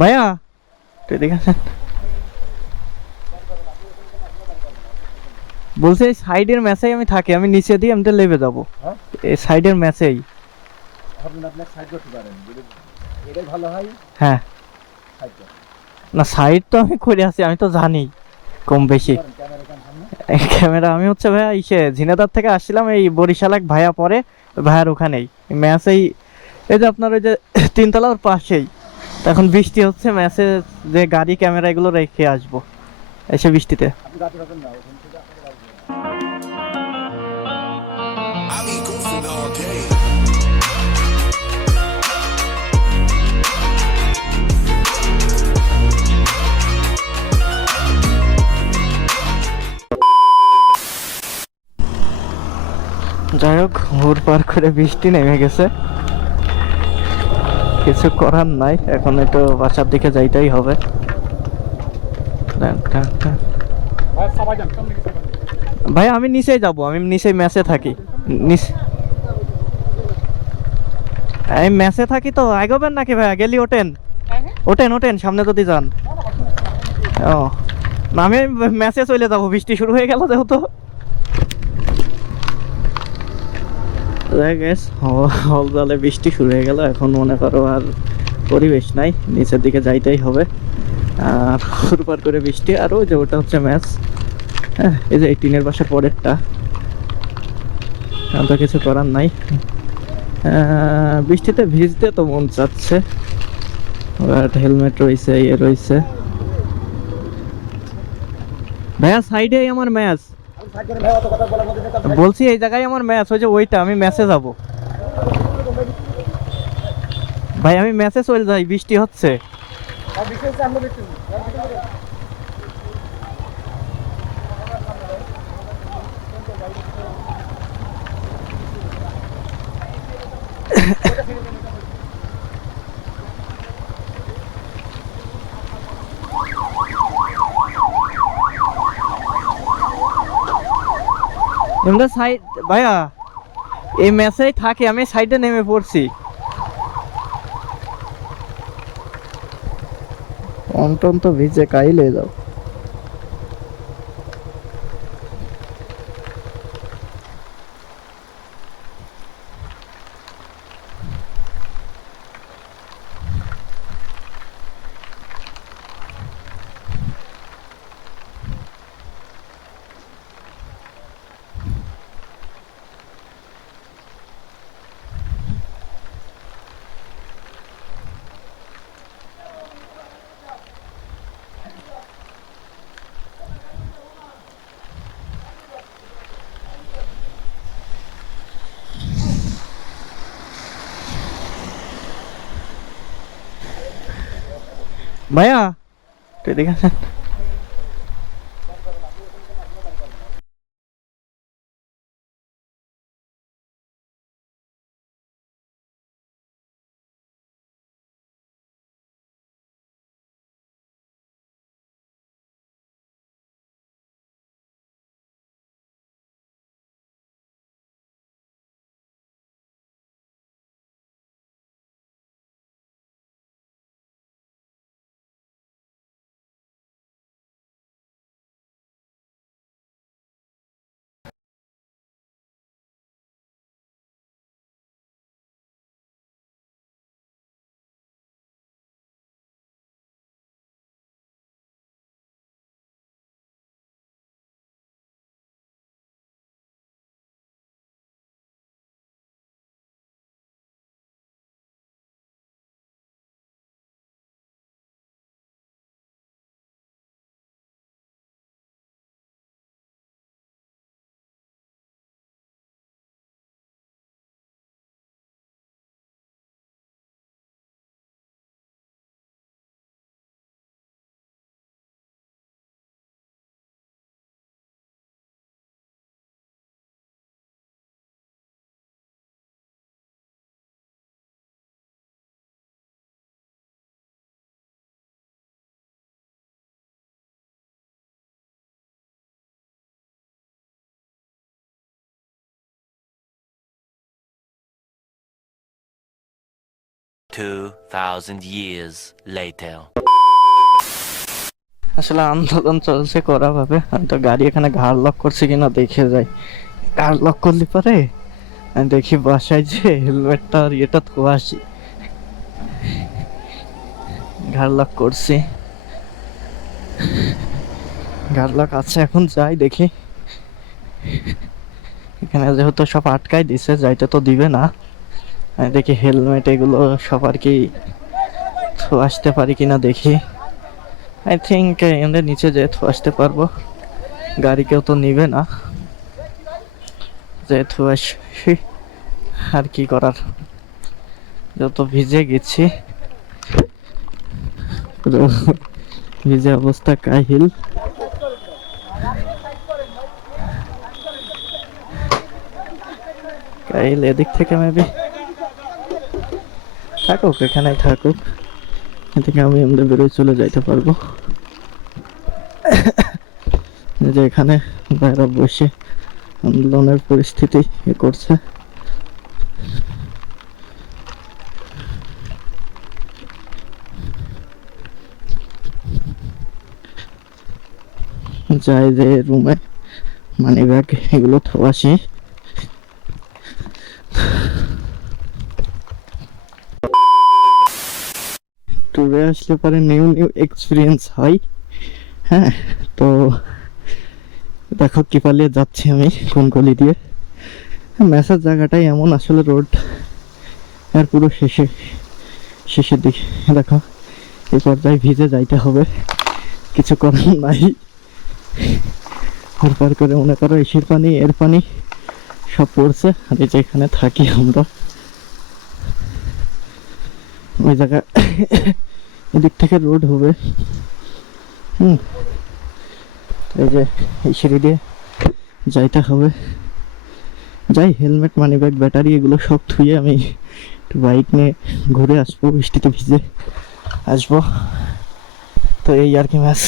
ভাইয়া তুই দেখে। বলছি সাইডের ম্যাচেই আমি থাকি আমি নিচে দিয়ে আমি তো লেবে যাব। হ্যাঁ? এই সাইডের ম্যাচেই আপনি আপনার সাইড করতে পারেন। যদি এটাই ভালো হয় হ্যাঁ। না সাইড তো আমি করে আছি আমি তো জানি কম বেশি। ক্যামেরা আমি হচ্ছে ভাইয়া ইসে ঝিনাদার থেকে আসছিলাম এই বরিশাল এক ভাইয়া পরে ভাইয়ার ওখানেই। ম্যাচেই এই যে আপনার ওই যে তিনতলার পাশেই। এখন বৃষ্টি হচ্ছে ম্যাচে যে গাড়ি ক্যামেরা এগুলো রেখে আসব এসে বৃষ্টিতে. যাই হোক ঘুর পার করে বৃষ্টি নেমে গেছে কিছু করার নাই, এখন একটু বাসার দিকে যাইতেই হবে। ভাই, আমি নিচেই যাব, আমি নিচেই ম্যাচে থাকি। আমি ম্যাচে থাকি তো আগবেন নাকি ভাই গেলি ওঠেন। ওঠেন ওঠেন, সামনে যদি যান। ও আমি ম্যাচে চলে যাব, বৃষ্টি শুরু হয়ে গেল যেহেতু। হল জালে বৃষ্টি শুরু হয়ে গেল। এখন মনে করো আর পরিবেশ নাই। নিচের দিকে যাইতেই হবে। আর পার করে বৃষ্টি। আর ওই যে ওটা হচ্ছে ম্যাচ। হ্যাঁ এই যে এই টিনের বাসার পরেরটা। তো কিছু করার নাই। বৃষ্টিতে ভিজতে তো মন চাচ্ছে। হেলমেট রয়েছে ইয়ে রয়েছে। ভাইয়া সাইডে আমার ম্যাচ। বলছি এই জায়গায় আমার ম্যাচ হয়েছে ওইটা আমি ম্যাচে যাব। ভাই আমি ম্যাচে চলে যাই বৃষ্টি হচ্ছে। এমনি সাইড ভাইয়া, এই ম্যাচেই থাকে, আমি সাইডে নেমে পড়ছি। অন্তন তো ভিজে কাইলে যাও। ভাইয়া? তুই দেখে 2,000 years later. আসলে আন্দোলন চলছে করা ভাবে আমি তো গাড়ি এখানে ঘাড় লক করছি কিনা দেখে যাই। ঘাড় লক করলে পরে আমি দেখি বাসায় যে হেলমেটটা আর ইয়েটা থোয়া আসি। ঘাড় লক করছি। ঘাড় লক আছে এখন যাই দেখি। এখানে যেহেতু সব আটকাই দিছে যাইতে তো দিবে না। দেখি হেলমেট এগুলো সব আর কি আসতে পারি কিনা দেখি। আই থিঙ্ক এমনি নিচে যেহেতু আসতে পারব। গাড়ি কেউ তো নিবে না। যেহেতু আসি আর কি করার? যত ভিজে গেছি। ভিজে অবস্থা কাহিল। কাহিল এদিক থেকে মেবি থাকুক এখানে থাকুক। এদিকে আমি এমনি বেরোয় চলে যাইতে পারব। যে এখানে বাইরে বসে আন্দোলনের পরিস্থিতি এ করছে। যাই যে রুমে মানি ব্যাগ এগুলো থাসি ট্যুরে আসলে পরে নিউ নিউ এক্সপিরিয়েন্স হয় হ্যাঁ? তো দেখো কি পালিয়ে যাচ্ছি আমি কোন গলি দিয়ে। মেসার জায়গাটাই এমন, আসলে রোড আর পুরো শেষে, শেষের দিকে। দেখো, এই পর্যায়ে ভিজে যাইতে হবে। কিছু করার নাই। পার করে মনে করো এসির পানি, এর পানি সব পড়ছে, আর এই থাকি আমরা। ওই জায়গা এদিক থেকে রোড হবে। হুম। এই যে, এই সিঁড়ি দিয়ে যাইতে হবে। যাই হেলমেট মানি ব্যাগ ব্যাটারি এগুলো সব থুয়ে আমি একটু বাইক নিয়ে ঘুরে আসব, বৃষ্টিতে ভিজে আসব। তো এই আর কি ম্যাচ